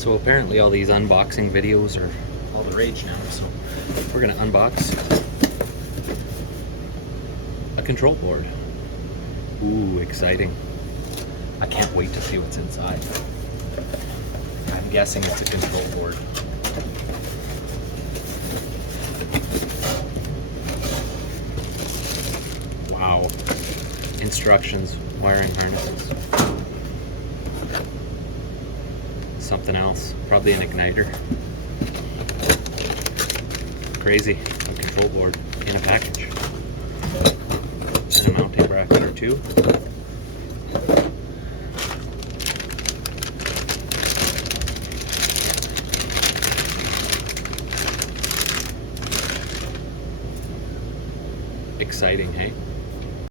So apparently all these unboxing videos are all the rage now, so we're gonna unbox a control board. Ooh, exciting. I can't wait to see what's inside. I'm guessing it's a control board. Wow. Instructions, wiring harnesses. Something else, probably an igniter. Crazy, a control board in a package. And a mounting bracket or two. Exciting, hey?